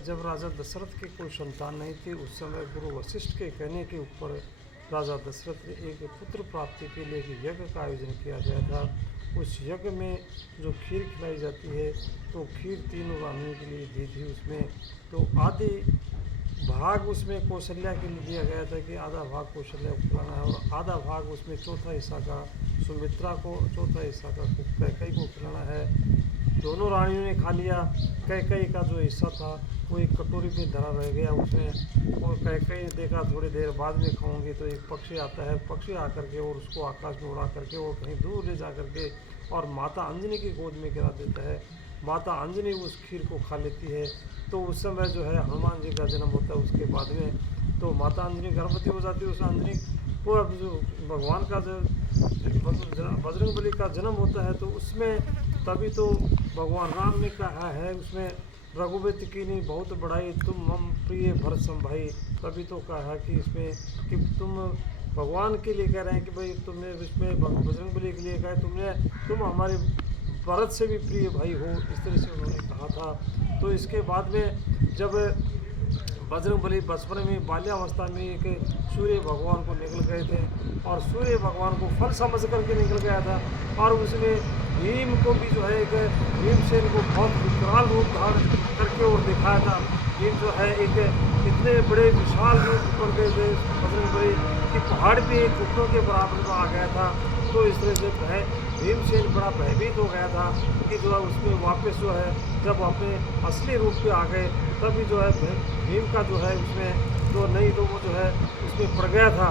जब राजा दशरथ के कोई संतान नहीं थी, उस समय गुरु वशिष्ठ के कहने के ऊपर राजा दशरथ ने एक पुत्र प्राप्ति के लिए एक यज्ञ का आयोजन किया गया था। उस यज्ञ में जो खीर खिलाई जाती है, तो खीर तीनों रानियों के लिए दी थी। उसमें तो आधे भाग उसमें कौशल्या के लिए दिया गया था कि आधा भाग कौशल्या को खिलाना है, और आधा भाग उसमें चौथा हिस्सा का सुमित्रा को, चौथा हिस्सा का कैकेयी को खिलाना है। दोनों रानियों ने खा लिया। कैकेयी का जो हिस्सा था वो एक कटोरी पे धरा रह गया उसमें, और कैकेयी ने देखा थोड़ी देर बाद में खाऊंगी, तो एक पक्षी आता है, पक्षी आकर के और उसको आकाश में उड़ा करके और कहीं दूर ले जा करके और माता अंजनी की गोद में गिरा देता है। माता अंजनी उस खीर को खा लेती है। तो उस समय जो है हनुमान जी का जन्म होता है। उसके बाद में तो माता अंजनी गर्भवती हो जाती है। उस अंजनी को अब जो भगवान का जो बजरंगबली का जन्म होता है, तो उसमें तभी तो भगवान राम ने कहा है उसमें, रघुवत की नहीं बहुत बड़ाई, तुम मम प्रिय भरत सम भाई। तभी तो कहा कि इसमें कि तुम भगवान के लिए कह रहे हैं कि भाई तुमने इसमें बजरंगबली के लिए कहा तुम हमारे भरत से भी प्रिय भाई हो, इस तरह से उन्होंने कहा था। तो इसके बाद में जब बजरंगबली बचपन में बाल्यावस्था में एक सूर्य भगवान को निकल गए थे, और सूर्य भगवान को फल समझ करके निकल गया था, और उसमें भीम को भी जो है एक भीमसेन को बहुत विकराल रूप धारण करके और दिखाया था। भीम जो है एक इतने बड़े विशाल रूप बन गए थे बजरंगबली कि पहाड़ पे घुटनों के बराबर में आ गया था। तो इस तरह से भीमसेन बड़ा भयभीत हो गया था कि जो है उसमें वापस जो है जब अपने असली रूप पे आ गए, तभी जो है भीम का जो है उसमें तो नहीं तो वो जो है उसमें पड़ गया था,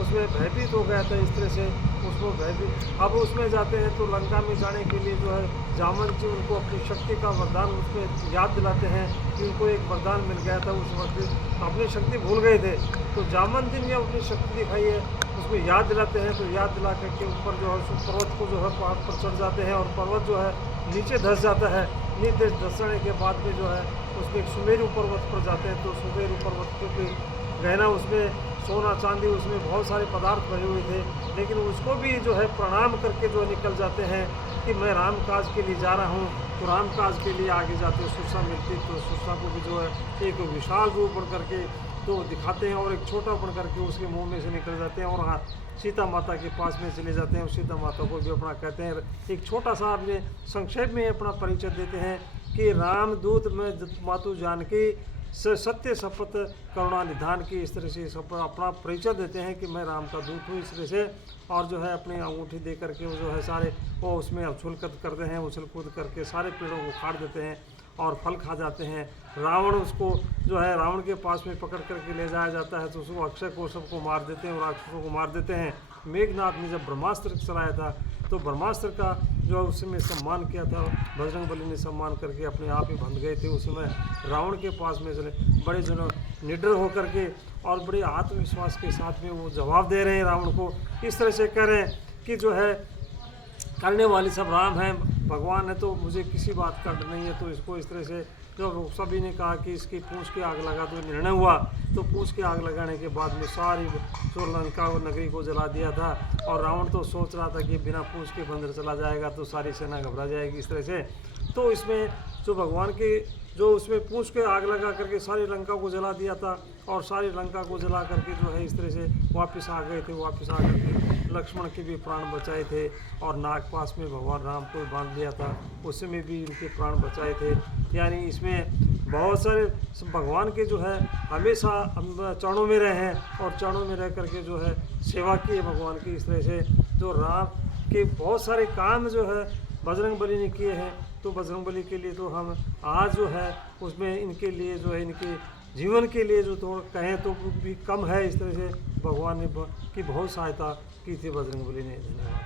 उसमें भयभीत हो गया था। इस तरह से उसको भयभीत, अब उसमें जाते हैं तो लंका में जाने के लिए जो है जामन जी उनको अपनी शक्ति का वरदान उसमें याद दिलाते हैं कि उनको एक वरदान मिल गया था। उस वक्त अपनी शक्ति भूल गए थे, तो जामन जी ने अपनी शक्ति दिखाई है, उसको याद दिलाते हैं। तो याद दिला करके ऊपर जो है उस पर्वत को जो है पहाड़ पर चढ़ जाते हैं, और पर्वत जो है नीचे धंस जाता है। नीचे धंसने के बाद में जो है उसमें एक सुमेरु पर्वत पर जाते हैं। तो सुमेरु पर्वत पर गहना उसमें सोना चांदी उसमें बहुत सारे पदार्थ भरे हुए थे, लेकिन उसको भी जो है प्रणाम करके जो निकल जाते हैं कि मैं राम काज के लिए जा रहा हूँ। तो राम काज के लिए आगे जाते सुरसा मिलती, तो सुरसा को भी जो है एक विशाल रूप बन करके तो दिखाते हैं, और एक छोटा बन करके उसके मुंह में से निकल जाते हैं, और हाँ सीता माता के पास में चले जाते हैं। और सीता माता को भी अपना कहते हैं, एक छोटा सा अपने संक्षेप में अपना परिचय देते हैं कि रामदूत में मातु जानकी सत्य शपथ करुणा निधान की, इस तरह से सब अपना परिचय देते हैं कि मैं राम का दूत हूँ, इस तरह से। और जो है अपनी अंगूठी दे करके वो जो है सारे वो उसमें उछल कूद करते हैं, उछल कूद करके सारे पेड़ों को उखाड़ देते हैं और फल खा जाते हैं। रावण उसको जो है रावण के पास में पकड़ करके ले जाया जाता है, तो उसको अक्षय कौशल को मार देते हैं और राक्षसों को मार देते हैं। मेघनाथ ने जब ब्रह्मास्त्र चलाया था, तो ब्रह्मास्त्र का जो उसमें सम्मान किया था, बजरंगबली ने सम्मान करके अपने आप ही बंध गए थे। उस समय रावण के पास में चले बड़े जनों निडर होकर के और बड़े आत्मविश्वास के साथ में वो जवाब दे रहे हैं रावण को, इस तरह से कह रहे हैं कि जो है करने वाले सब राम हैं, भगवान है, तो मुझे किसी बात का डर नहीं है। तो इसको इस तरह से जब सभी ने कहा कि इसकी पूंछ की आग लगा दो, निर्णय हुआ। तो पूंछ की आग लगाने के बाद में सारी जो लंका और नगरी को जला दिया था, और रावण तो सोच रहा था कि बिना पूंछ के बंदर चला जाएगा तो सारी सेना घबरा जाएगी, इस तरह से। तो इसमें जो भगवान के जो उसमें पूंछ के आग लगा करके सारी लंका को जला दिया था, और सारी लंका को जला करके जो है इस तरह से वापस आ गए थे। वापस आ करके लक्ष्मण के भी प्राण बचाए थे, और नागपास में भगवान राम को बांध दिया था, उसमें भी इनके प्राण बचाए थे। यानी इसमें बहुत सारे भगवान के जो है हमेशा चरणों में रहे हैं, और चरणों में रह करके जो है सेवा की है भगवान की। इस तरह से जो राम के बहुत सारे काम जो है बजरंगबली ने किए हैं, तो बजरंगबली के लिए तो हम आज जो है उसमें इनके लिए जो है इनके जीवन के लिए जो थोड़ा कहें तो भी कम है। इस तरह से भगवान ने की बहुत सहायता की थी बजरंगबली ने। धन्यवाद।